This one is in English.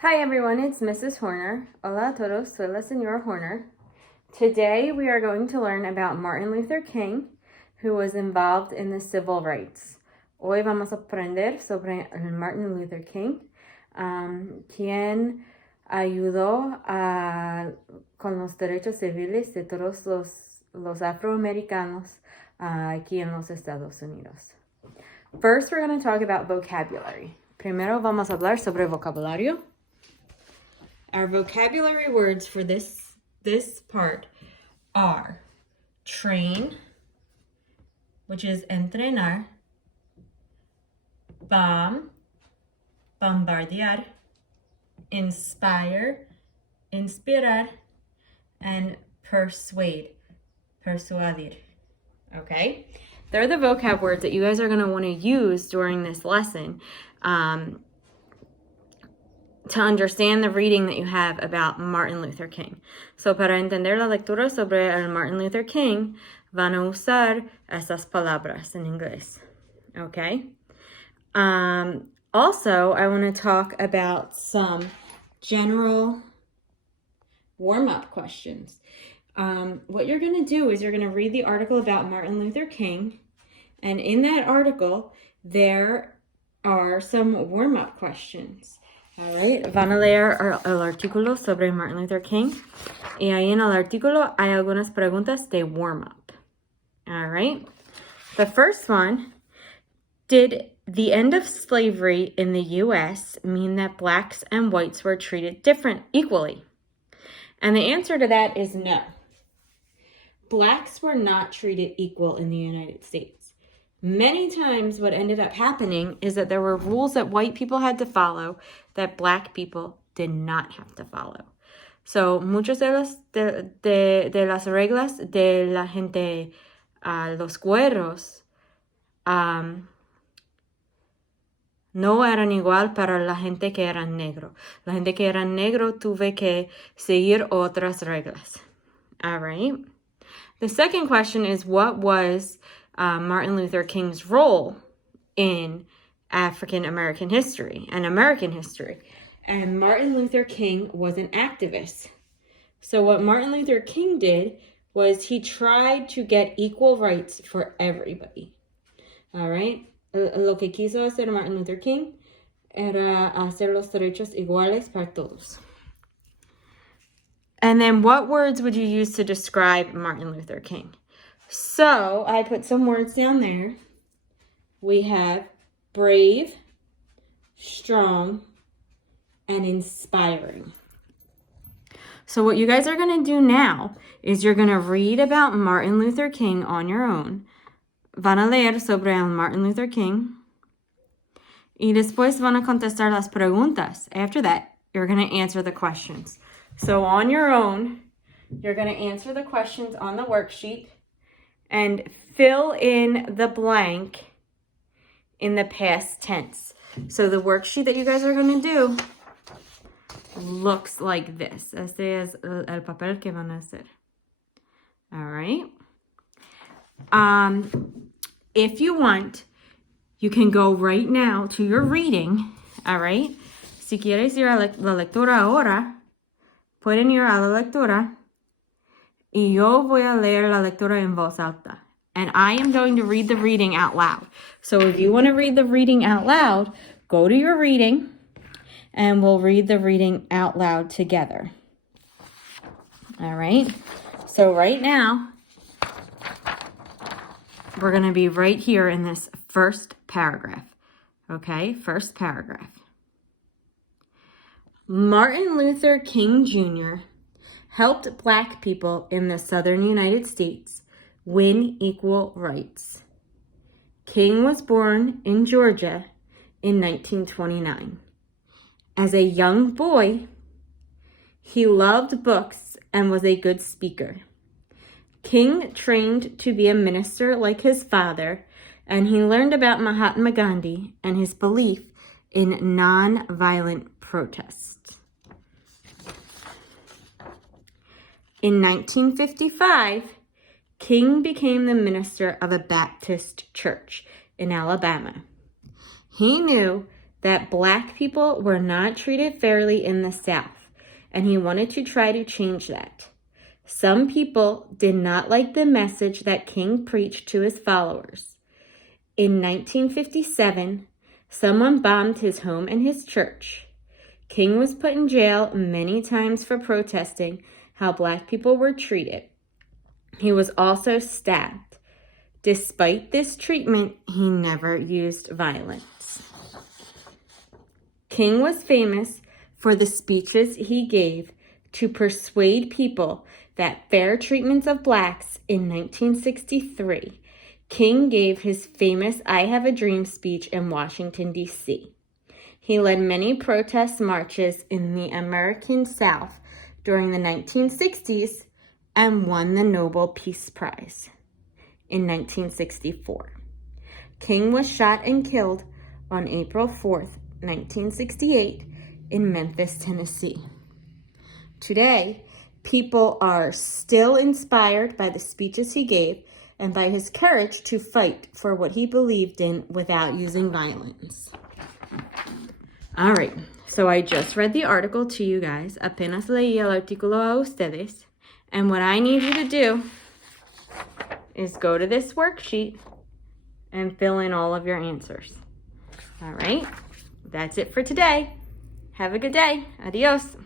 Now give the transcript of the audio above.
Hi everyone, it's Mrs. Horner. Hola a todos, soy la señora Horner. Today we are going to learn about Martin Luther King, who was involved in the civil rights. Hoy vamos a aprender sobre Martin Luther King, quien ayudó con los derechos civiles de todos los afroamericanos aquí en los Estados Unidos. First, we're going to talk about vocabulary. Primero vamos a hablar sobre vocabulario. Our vocabulary words for this part are train, which is entrenar, bomb, bombardear, inspire, inspirar, and persuade, persuadir. Okay? They're the vocab words that you guys are going to want to use during this lesson to understand the reading that you have about Martin Luther King. So, para entender la lectura sobre el Martin Luther King, van a usar estas palabras en inglés. Okay? Also, I want to talk about some general warm-up questions. What you're going to do is you're going to read the article about Martin Luther King, and in that article, there are some warm-up questions. All right, van a leer el artículo sobre Martin Luther King, y ahí en el artículo hay algunas preguntas de warm-up. All right, the first one, did the end of slavery in the U.S. mean that blacks and whites were treated equally? And the answer to that is no. Blacks were not treated equal in the United States. Many times what ended up happening is that there were rules that white people had to follow that black people did not have to follow. So, muchas de las reglas de la gente, los güeros, no eran igual para la gente que era negro. La gente que era negro tuve que seguir otras reglas. All right. The second question is, what was Martin Luther King's role in African American history and American history? And Martin Luther King was an activist. So what Martin Luther King did was he tried to get equal rights for everybody. All right? Lo que quiso hacer Martin Luther King era hacer los derechos iguales para todos. And then what words would you use to describe Martin Luther King? So I put some words down there. We have brave, strong, and inspiring. So what you guys are going to do now is you're going to read about Martin Luther King on your own. Van a leer sobre el Martin Luther King. Y después van a contestar las preguntas. After that, you're going to answer the questions. So on your own, you're going to answer the questions on the worksheet and fill in the blank in the past tense. So the worksheet that you guys are going to do looks like this. Este es el papel que van a hacer. All right. If you want, you can go right now to your reading. All right. Si quieres ir a la lectura ahora, pueden ir a la lectura. Y yo voy a leer la lectura en voz alta. And I am going to read the reading out loud. So if you want to read the reading out loud, go to your reading and we'll read the reading out loud together. All right. So right now, we're going to be right here in this first paragraph. Okay, first paragraph. Martin Luther King Jr. helped black people in the southern United States win equal rights. King was born in Georgia in 1929. As a young boy, he loved books and was a good speaker. King trained to be a minister like his father, and he learned about Mahatma Gandhi and his belief in non-violent protests. In 1955, King became the minister of a Baptist church in Alabama. He knew that Black people were not treated fairly in the South, and he wanted to try to change that. Some people did not like the message that King preached to his followers. In 1957, someone bombed his home and his church. King was put in jail many times for protesting how Black people were treated. He was also stabbed. Despite this treatment, he never used violence. King was famous for the speeches he gave to persuade people that fair treatment of Blacks. In 1963, King gave his famous I Have a Dream speech in Washington, D.C. He led many protest marches in the American South during the 1960s and won the Nobel Peace Prize in 1964. King was shot and killed on April 4th, 1968 in Memphis, Tennessee. Today, people are still inspired by the speeches he gave and by his courage to fight for what he believed in without using violence. All right, so I just read the article to you guys. Apenas leí el artículo a ustedes. And what I need you to do is go to this worksheet and fill in all of your answers. All right, that's it for today. Have a good day. Adios.